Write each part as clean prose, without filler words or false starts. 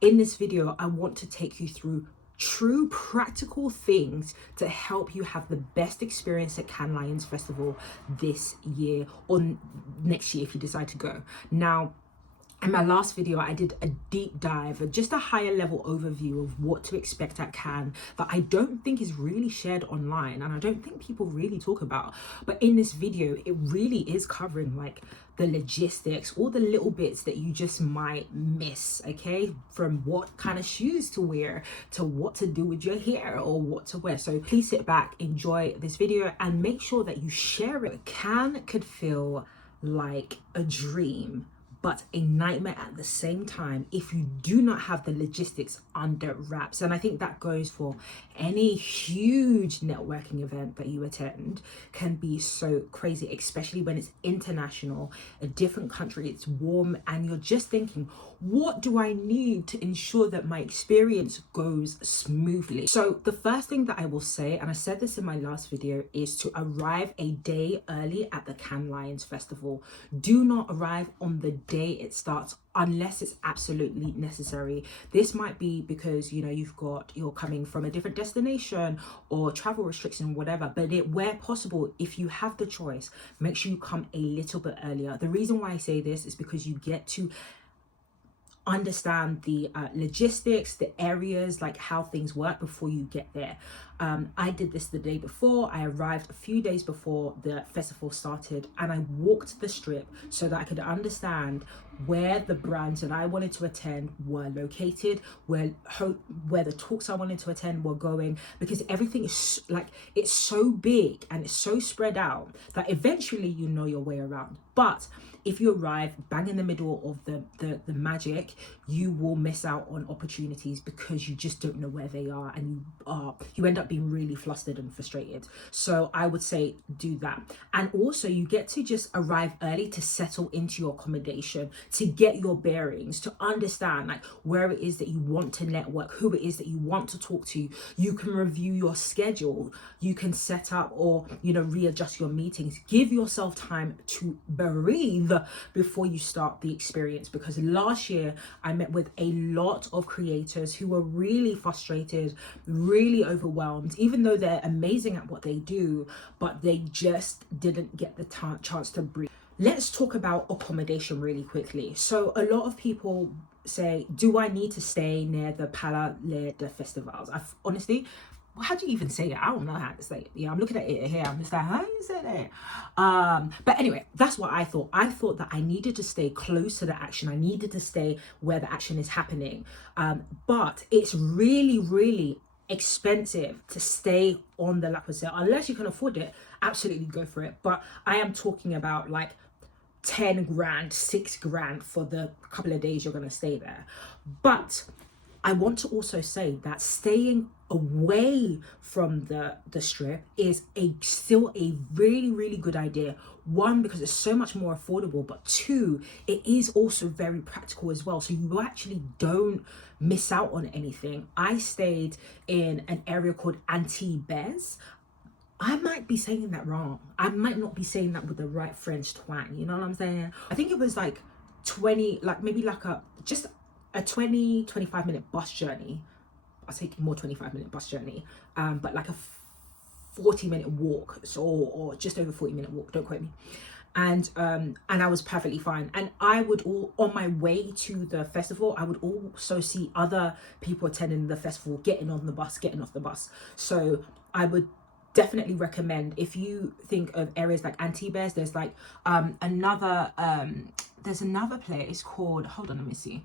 In this video, I want to take you through true practical things to help you have the best experience at Cannes Lions Festival this year or next year if you decide to go. Now, in my last video, I did a deep dive, just a higher level overview of what to expect at Cannes that I don't think is really shared online and I don't think people really talk about. But in this video, it really is covering like the logistics, all the little bits that you just might miss, okay? From what kind of shoes to wear to what to do with your hair or what to wear. So please sit back, enjoy this video and make sure that you share it. Cannes could feel like a dream, but a nightmare at the same time if you do not have the logistics under wraps. And I think that goes for any huge networking event that you attend. Can be so crazy, especially when it's international, a different country, it's warm, and you're just thinking, what do I need to ensure that my experience goes smoothly? So the first thing that I will say, and I said this in my last video, is to arrive a day early at the Cannes Lions Festival. Do not arrive on the day it starts unless it's absolutely necessary. This might be because you're coming from a different destination or travel restriction, whatever, but where possible, if you have the choice, make sure you come a little bit earlier. The reason why I say this is because you get to understand the logistics, the areas, like how things work before you get there. I did this the day before. I arrived a few days before the festival started and I walked the strip so that I could understand where the brands that I wanted to attend were located, where the talks I wanted to attend were going, because everything is like, it's so big and it's so spread out that eventually you know your way around. But if you arrive bang in the middle of the magic, you will miss out on opportunities because you just don't know where they are, and you end up being really flustered and frustrated. So I would say do that. And also you get to just arrive early to settle into your accommodation, to get your bearings, to understand like where it is that you want to network, who it is that you want to talk to. You can review your schedule, you can set up or readjust your meetings. Give yourself time to breathe before you start the experience, because last year I met with a lot of creators who were really frustrated, really overwhelmed, even though they're amazing at what they do, but they just didn't get the chance to breathe. Let's talk about accommodation really quickly. So a lot of people say, do I need to stay near the Palais des Festivals? I've honestly, how do you even say it? I don't know how to say it. Yeah, I'm looking at it here. I'm just like, how do you say that? But anyway, that's what I thought. I thought that I needed to stay close to the action. I needed to stay where the action is happening. But it's really, really expensive to stay on the La Pucelle. Unless you can afford it, absolutely go for it. But I am talking about like 10 grand, 6 grand for the couple of days you're going to stay there. But I want to also say that staying away from the strip is still a really, really good idea. One, because it's so much more affordable, but two, it is also very practical as well. So you actually don't miss out on anything. I stayed in an area called Antibes. I might be saying that wrong. I might not be saying that with the right French twang. You know what I'm saying? I think it was like 20, like maybe like a 25 minute bus journey. I'll take more 25-minute bus journey, but like a 40-minute walk, so or just over 40-minute walk, don't quote me. And I was perfectly fine. And I would on my way to the festival, I would also see other people attending the festival getting on the bus, getting off the bus. So I would definitely recommend, if you think of areas like Antibes, there's like there's another place called, hold on, let me see.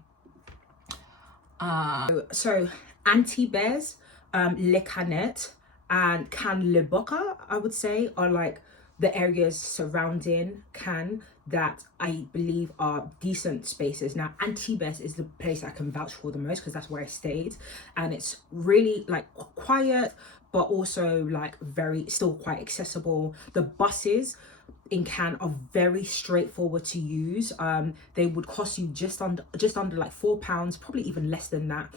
So Antibes, Les Canettes, and Cannes-le-Boca, I would say, are like the areas surrounding Cannes that I believe are decent spaces. Now, Antibes is the place I can vouch for the most because that's where I stayed, and it's really like quiet, but also like still quite accessible. The buses in Cannes are very straightforward to use. They would cost you just under like £4, probably even less than that.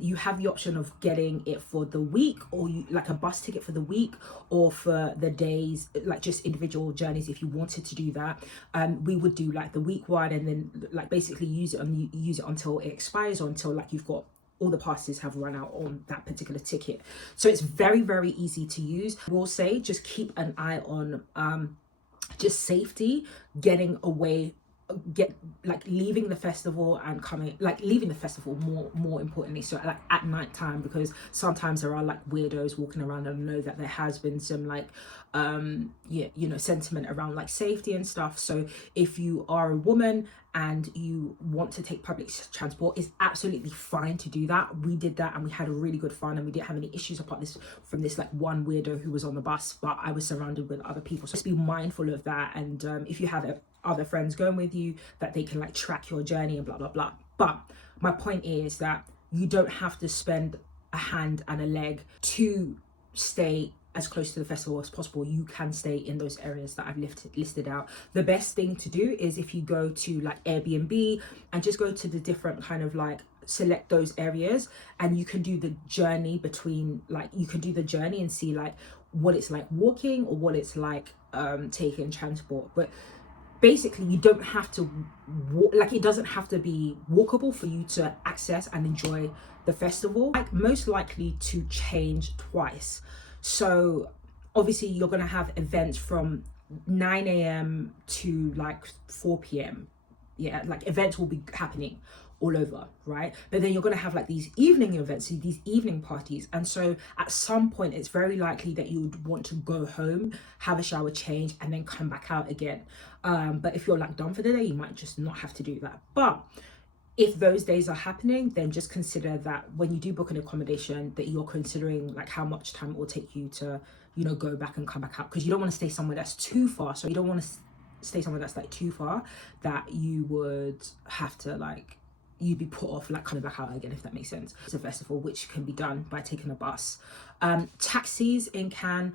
You have the option of getting it for the week, or you like a bus ticket for the week, or for the days, like just individual journeys if you wanted to do that. We would do like the week one, and then like basically use it until it expires, or until like you've got all the passes have run out on that particular ticket. So it's very, very easy to use. I will say just keep an eye on just safety, getting away, leaving the festival and coming, like leaving the festival more importantly, so like at night time, because sometimes there are like weirdos walking around, and I know that there has been some like sentiment around like safety and stuff. So if you are a woman and you want to take public transport, it's absolutely fine to do that. We did that and we had a really good fun, and we didn't have any issues apart from this like one weirdo who was on the bus, but I was surrounded with other people. So just be mindful of that, and if you have other friends going with you, that they can like track your journey and blah blah blah. But my point is that you don't have to spend a hand and a leg to stay as close to the festival as possible. You can stay in those areas that I've listed out. The best thing to do is if you go to like Airbnb and just go to the different kind of like select those areas, and you can do the journey between, like you can do the journey and see like what it's like walking or what it's like taking transport. But basically you don't have to like it doesn't have to be walkable for you to access and enjoy the festival. Like most likely to change twice. So obviously you're going to have events from 9 a.m. to like 4 p.m. Yeah, like events will be happening all over, right? But then you're going to have like these evening events, these evening parties. And so at some point, it's very likely that you would want to go home, have a shower, change, and then come back out again. But if you're like done for the day, you might just not have to do that. But if those days are happening, then just consider that when you do book an accommodation, that you're considering like how much time it will take you to, go back and come back out, because you don't want to stay somewhere that's too far. So you don't want to stay somewhere that's like too far that you would have to like, you'd be put off like coming back out again, if that makes sense. It's a festival which can be done by taking a bus. Taxis in Cannes,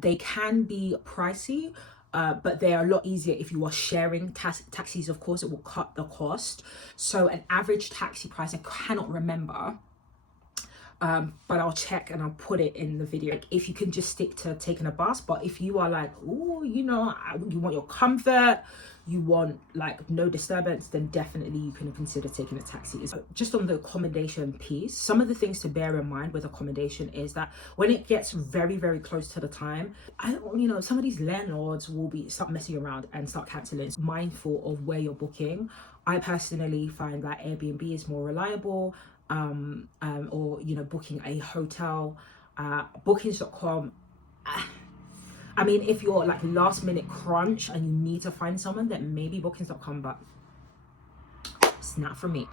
they can be pricey, but they are a lot easier if you are sharing taxis. Of course, it will cut the cost. So an average taxi price, I cannot remember, but I'll check and I'll put it in the video. Like, if you can just stick to taking a bus, but if you are like, oh, you want your comfort, you want like no disturbance, then definitely you can consider taking a taxi. So just on the accommodation piece, some of the things to bear in mind with accommodation is that when it gets very, very close to the time, some of these landlords will start messing around and start cancelling. Mindful of where you're booking. I personally find that Airbnb is more reliable, or booking a hotel. Bookings.com, I mean, if you're like last minute crunch and you need to find someone, then maybe bookings.com, but it's not for me.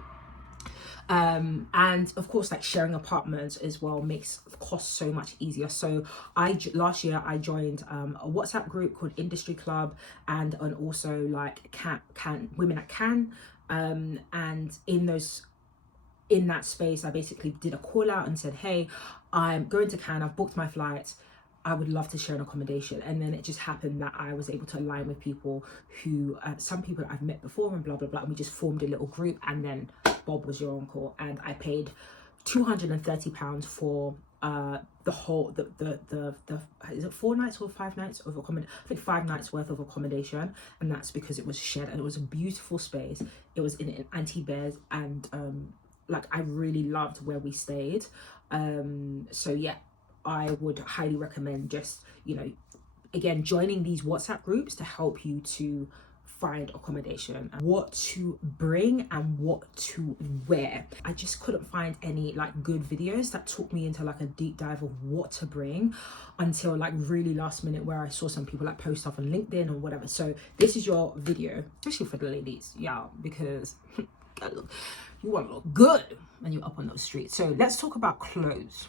And of course, like sharing apartments as well makes costs so much easier. So last year I joined a WhatsApp group called Industry Club, and also like Women at Cannes, and in that space I basically did a call out and said, hey, I'm going to Cannes, I've booked my flights, I would love to share an accommodation. And then it just happened that I was able to align with people who, some people that I've met before and blah, blah, blah. And we just formed a little group, and then Bob was your uncle. And I paid £230 for the whole, is it 4 nights or 5 nights of accommodation? I think 5 nights worth of accommodation. And that's because it was shared, and it was a beautiful space. It was in Antibes, and like I really loved where we stayed. So yeah, I would highly recommend just, again, joining these WhatsApp groups to help you to find accommodation, what to bring and what to wear. I just couldn't find any like good videos that took me into like a deep dive of what to bring until like really last minute, where I saw some people like post stuff on LinkedIn or whatever. So this is your video, especially for the ladies, yeah, because you want to look good when you're up on those streets. So let's talk about clothes.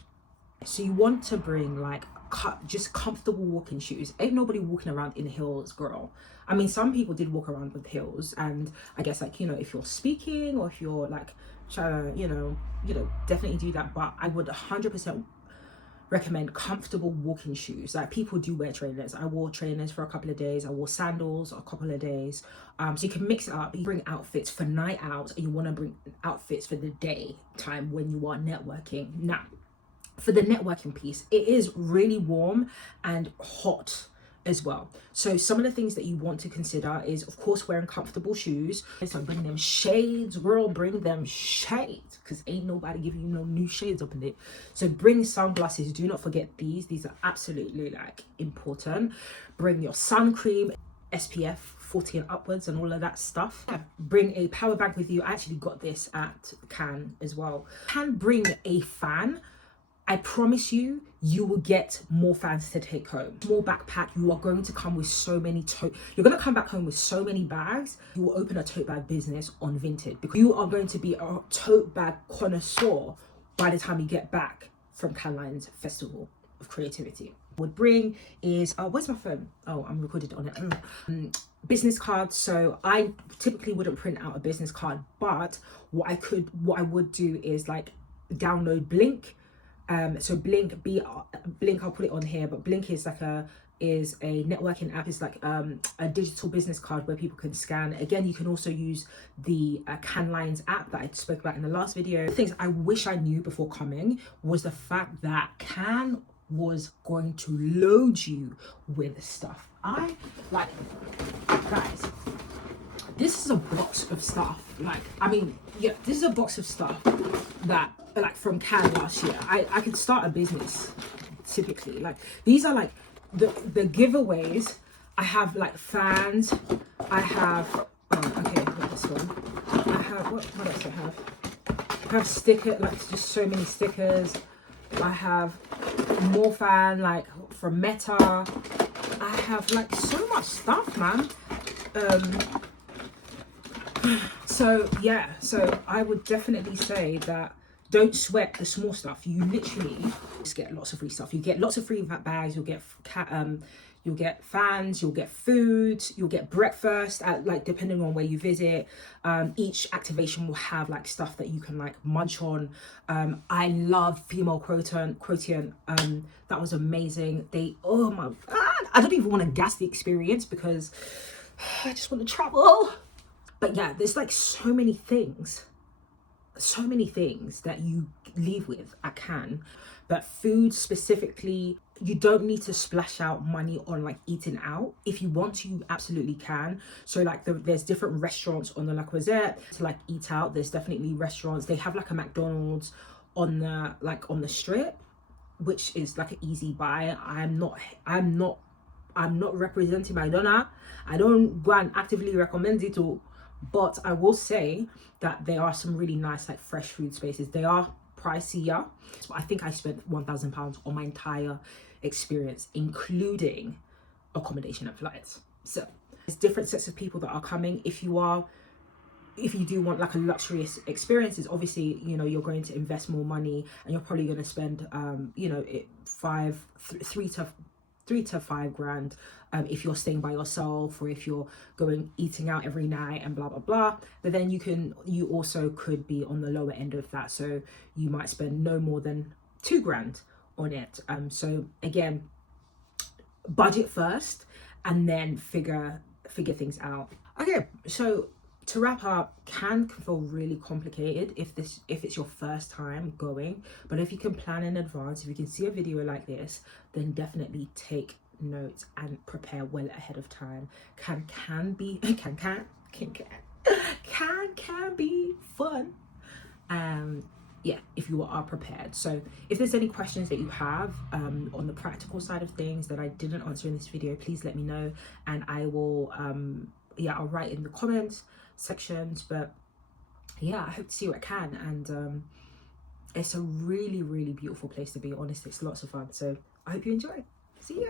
So you want to bring like just comfortable walking shoes. Ain't nobody walking around in heels, girl. I mean, some people did walk around with heels, and I guess like, if you're speaking or if you're like trying to, definitely do that. But I would 100% recommend comfortable walking shoes. Like, people do wear trainers. I wore trainers for a couple of days. I wore sandals a couple of days. So you can mix it up. You bring outfits for night out, and you want to bring outfits for the day time when you are networking. Now, for the networking piece, it is really warm and hot as well. So some of the things that you want to consider is, of course, wearing comfortable shoes. So bring them shades, girl, bring them shades, because ain't nobody giving you no new shades up in it. So bring sunglasses. Do not forget these are absolutely like important. Bring your sun cream, SPF 40 and upwards, and all of that stuff. Bring a power bank with you. I actually got this at Cannes as well. Can bring a fan. I promise you, you will get more fans to take home. Small backpack, you are going to come with so many you're going to come back home with so many bags. You will open a tote bag business on Vinted, because you are going to be a tote bag connoisseur by the time you get back from Cannes Lions Festival of Creativity. Would bring is, where's my phone? Oh, I'm recorded on it. Business cards. So I typically wouldn't print out a business card, but what I would do is like download Blink. So Blink, I'll put it on here, but Blink is like a networking app. It's like a digital business card where people can scan. Again, you can also use the Cannes Lions app that I spoke about in the last video. The things I wish I knew before coming was the fact that Cannes was going to load you with stuff. Guys, this is a box of stuff. Like, I mean, yeah, this is a box of stuff that, like, from Cannes last year. I could start a business typically. Like, these are like the giveaways. I have like fans. I have not this one. I have what else I have? I have stickers, like just so many stickers. I have more fan, like from Meta. I have like so much stuff, man. So yeah, so I would definitely say that don't sweat the small stuff. You literally just get lots of free stuff. You get lots of free bags. You'll get fans. You'll get food. You'll get breakfast. Like, depending on where you visit, each activation will have like stuff that you can like munch on. I love female Croatian. That was amazing. Oh my god, I don't even want to gas the experience because I just want to travel. But yeah, there's like so many things that you leave with at Cannes. But food specifically, you don't need to splash out money on like eating out. If you want to, you absolutely can. So like there's different restaurants on the La Croisette to like eat out. There's definitely restaurants. They have like a McDonald's on the strip, which is like an easy buy. I'm not representing McDonald's. I don't go and actively recommend it all. But I will say that there are some really nice like fresh food spaces. They are pricier. So I think I spent £1,000 on my entire experience, including accommodation and flights. So there's different sets of people that are coming. If you do want like a luxurious experiences, obviously, you know, you're going to invest more money and you're probably going to spend three to 5 grand if you're staying by yourself, or if you're eating out every night and blah blah blah. But then you also could be on the lower end of that, so you might spend no more than 2 grand on it. So again, budget first and then figure things out. Okay, so to wrap up, can feel really complicated if it's your first time going, but if you can plan in advance, if you can see a video like this, then definitely take notes and prepare well ahead of time. Can be fun. Yeah, if you are prepared. So if there's any questions that you have on the practical side of things that I didn't answer in this video, please let me know, and I will I'll write in the comments sections. But yeah, I hope to see you at Cannes, and it's a really, really beautiful place to be. Honestly, it's lots of fun. So I hope you enjoy. See ya.